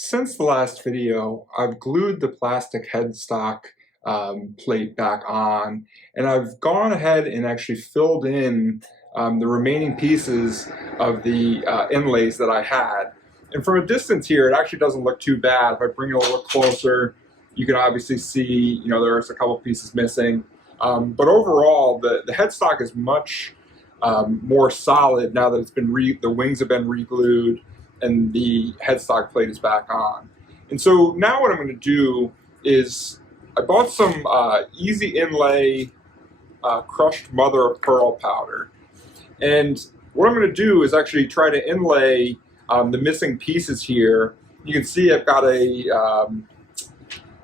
Since the last video, I've glued the plastic headstock plate back on, and I've gone ahead and actually filled in the remaining pieces of the inlays that I had. And from a distance here, it actually doesn't look too bad. If I bring it a little closer, you can obviously see, there's a couple pieces missing. But overall, the headstock is much more solid now that it's been the wings have been re-glued and the headstock plate is back on. And so now what I'm going to do is I bought some Easy Inlay crushed mother of pearl powder. And what I'm going to do is actually try to inlay the missing pieces here. You can see I've got a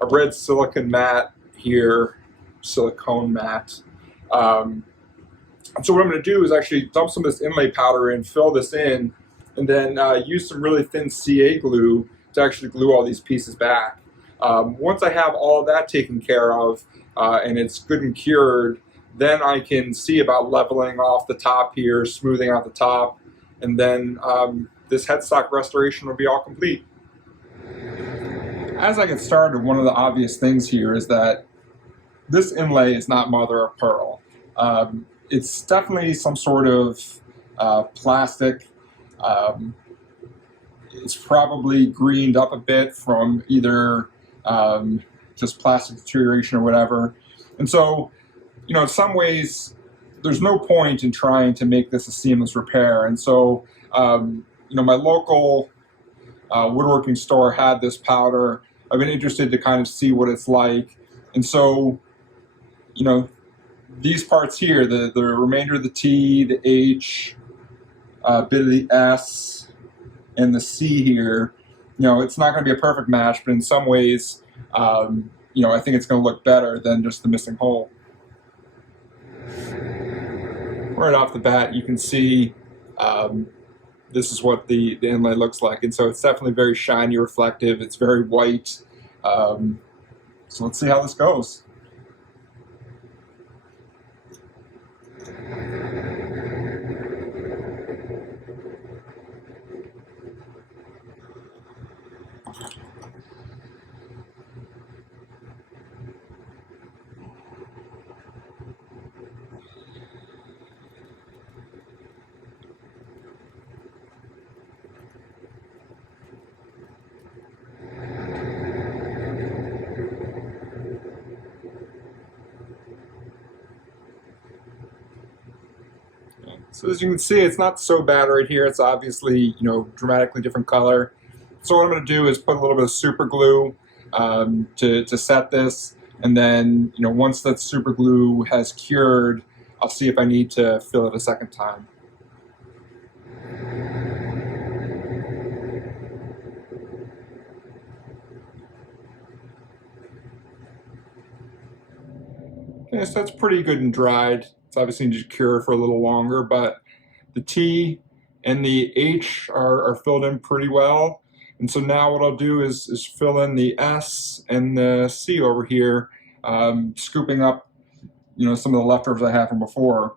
red silicone mat here, silicone mat. And so what I'm going to do is actually dump some of this inlay powder in, fill this in, and then use some really thin CA glue to actually glue all these pieces back. Once I have all of that taken care of and it's good and cured, then I can see about leveling off the top here, smoothing out the top, and then this headstock restoration will be all complete. As I get started, one of the obvious things here is that this inlay is not mother of pearl. It's definitely some sort of plastic. It's probably greened up a bit from either just plastic deterioration or whatever. And so, in some ways, there's no point in trying to make this a seamless repair. And so, my local woodworking store had this powder. I've been interested to kind of see what it's like. And so, these parts here, the remainder of the T, the H, a bit of the S, and the C here, it's not going to be a perfect match, but in some ways, I think it's going to look better than just the missing hole. Right off the bat, you can see this is what the inlay looks like, and so it's definitely very shiny, reflective. It's very white. So let's see how this goes. So as you can see, it's not so bad right here. It's obviously, dramatically different color. So what I'm going to do is put a little bit of super glue to set this, and then, once that super glue has cured, I'll see if I need to fill it a second time. Okay, so that's pretty good and dried. It's obviously need to cure for a little longer, but the T and the H are filled in pretty well. And so now what I'll do is fill in the S and the C over here, scooping up, some of the leftovers I have from before.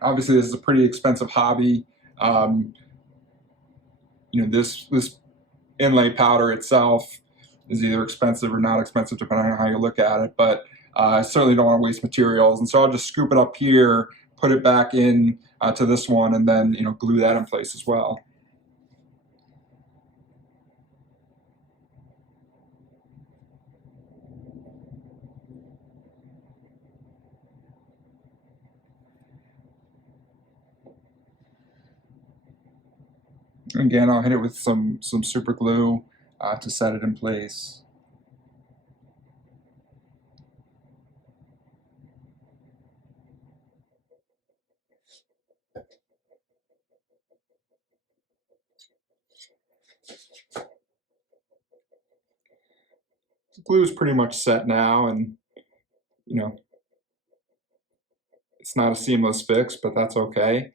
Obviously, this is a pretty expensive hobby. This inlay powder itself is either expensive or not expensive, depending on how you look at it. But I certainly don't want to waste materials, and so I'll just scoop it up here, put it back in to this one, and then glue that in place as well. Again, I'll hit it with some super glue to set it in place. The glue is pretty much set now, and it's not a seamless fix, but that's okay.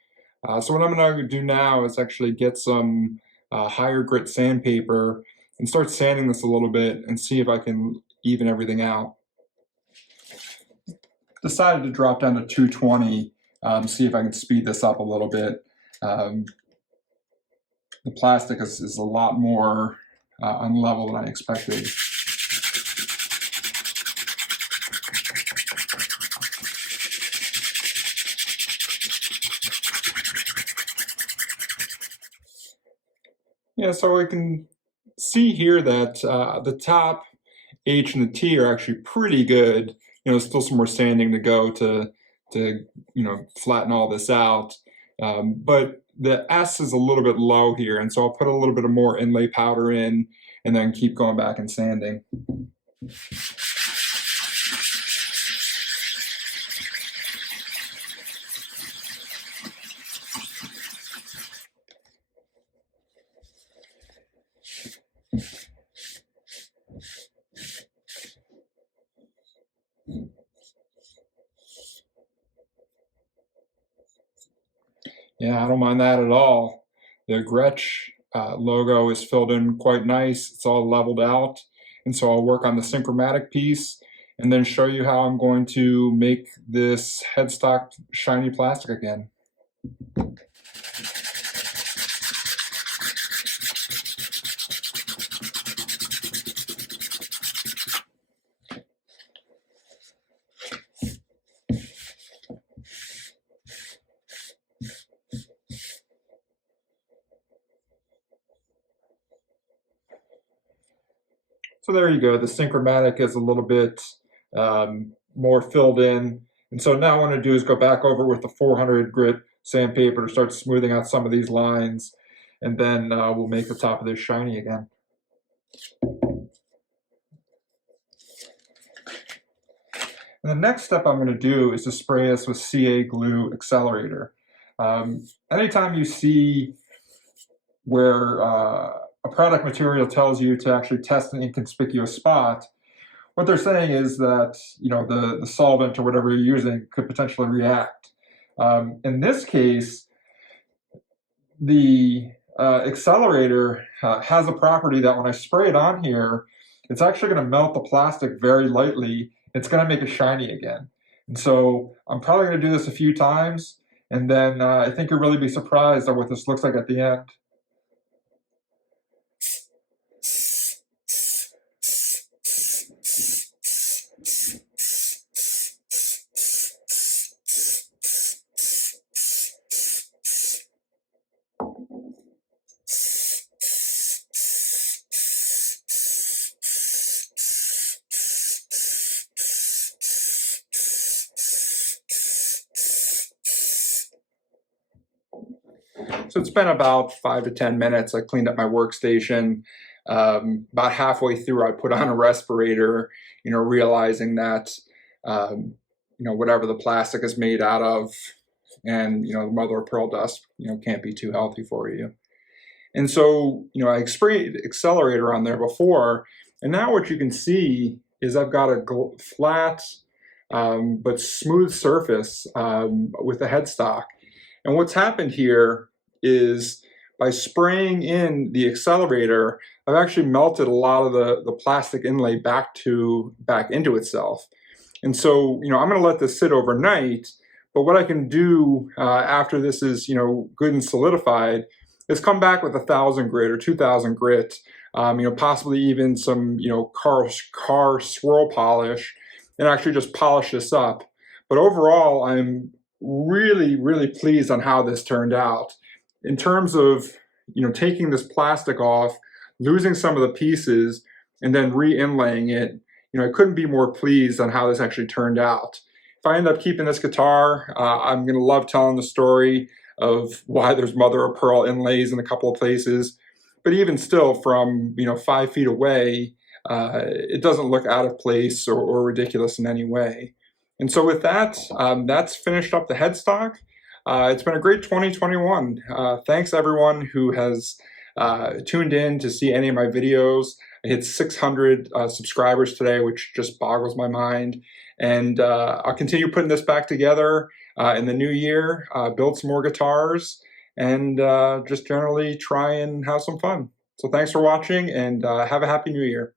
So what I'm going to do now is actually get some higher grit sandpaper and start sanding this a little bit and see if I can even everything out. Decided to drop down to 220, see if I can speed this up a little bit. The plastic is a lot more on the level that I expected. Yeah, so I can see here that the top H and the T are actually pretty good. Still some more sanding to go to flatten all this out. But the S is a little bit low here, and so I'll put a little bit of more inlay powder in and then keep going back and sanding. Yeah, I don't mind that at all. The Gretsch logo is filled in quite nice. It's all leveled out. And so I'll work on the Synchromatic piece and then show you how I'm going to make this headstock shiny plastic again. So there you go. The Synchromatic is a little bit more filled in. And so now what I'm going to do is go back over with the 400 grit sandpaper to start smoothing out some of these lines. And then we'll make the top of this shiny again. And the next step I'm going to do is to spray this with CA Glue Accelerator. Anytime you see where a product material tells you to actually test an inconspicuous spot, what they're saying is that the solvent or whatever you're using could potentially react. In this case, the accelerator has a property that when I spray it on here, it's actually going to melt the plastic very lightly. It's going to make it shiny again. And so I'm probably going to do this a few times, and then I think you'll really be surprised at what this looks like at the end. So it's been about 5 to 10 minutes. I cleaned up my workstation. About halfway through, I put on a respirator, realizing that, whatever the plastic is made out of and, the mother of pearl dust, can't be too healthy for you. And so, I sprayed accelerator on there before, and now what you can see is I've got a flat but smooth surface with the headstock. And what's happened here is by spraying in the accelerator, I've actually melted a lot of the plastic inlay back into itself. And so, I'm going to let this sit overnight, but what I can do after this is, good and solidified is come back with 1,000 grit or 2,000 grit, possibly even some, car swirl polish, and actually just polish this up. But overall, I'm really, really pleased on how this turned out. In terms of, taking this plastic off, losing some of the pieces, and then re-inlaying it, I couldn't be more pleased on how this actually turned out. If I end up keeping this guitar, I'm going to love telling the story of why there's mother of pearl inlays in a couple of places. But even still, from 5 feet away, it doesn't look out of place or ridiculous in any way. And so with that, that's finished up the headstock. It's been a great 2021. Thanks everyone who has tuned in to see any of my videos. I hit 600 subscribers today, which just boggles my mind. And I'll continue putting this back together in the new year, build some more guitars, and just generally try and have some fun. So thanks for watching, and have a happy new year.